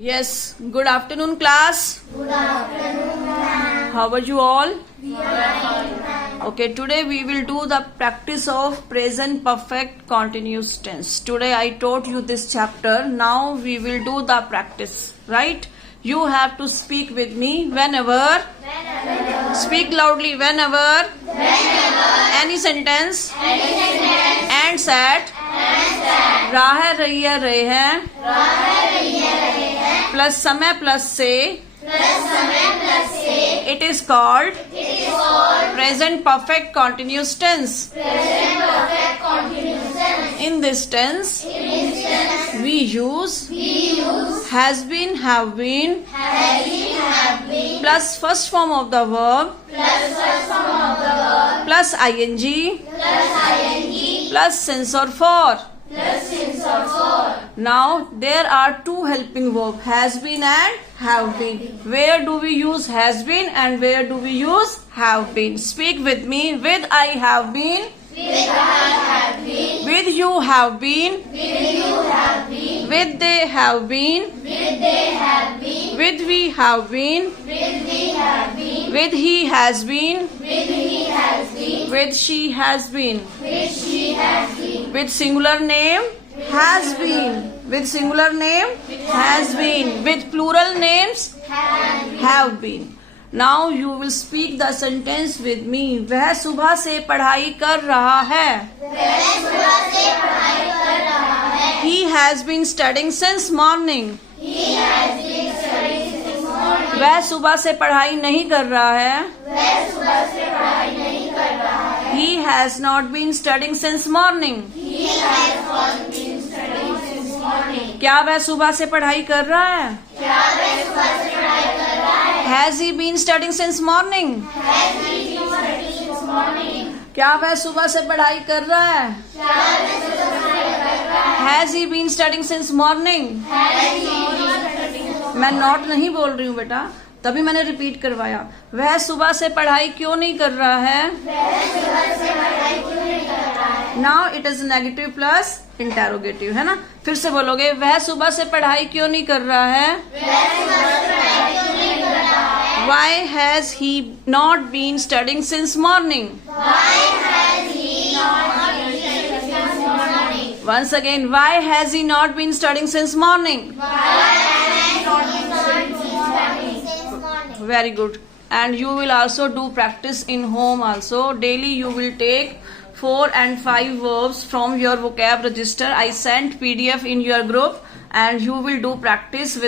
Yes, good afternoon class. Good afternoon, ma'am. How are you all? We are fine, ma'am. Okay, today we will do the practice of present perfect continuous tense. Today I taught you this chapter. Now we will do the practice, right? You have to speak with me whenever. Speak loudly whenever. Any sentence. Ends at. राह रही है रहे हैं. Plus समय plus से. It is called present perfect continuous tense. In this tense, we use has been, have been, plus first form of the verb, plus ing, plus sense or for. Now there are two helping verbs, has been and have been. Where do we use has been and where do we use have been? Speak with me. With I have been. With you have been. With they have been. With we have been. With he has been. With she has been. With singular name has been. With singular name has been. With plural names have been. Now you will speak the sentence with me. वह सुबह से पढ़ाई कर रहा है. He has been studying since morning. वह सुबह से पढ़ाई नहीं कर रहा है. He has not been studying since morning. क्या वह सुबह से पढ़ाई कर रहा है? Has he been studying since morning? क्या वह सुबह से पढ़ाई कर रहा है? Has he been studying since morning? मैं नॉट नहीं बोल रही हूँ बेटा, तभी मैंने रिपीट करवाया. वह सुबह से पढ़ाई क्यों नहीं कर रहा है? Now it is negative plus interrogative, है ना. फिर से बोलोगे, वह सुबह से पढ़ाई क्यों नहीं कर रहा है? Why has he not been studying since morning? Once again, why has he not been studying since morning? Very good. And you will also do practice in home also. Daily you will take 4 and 5 verbs from your vocab register. I sent PDF in your group and you will do practice with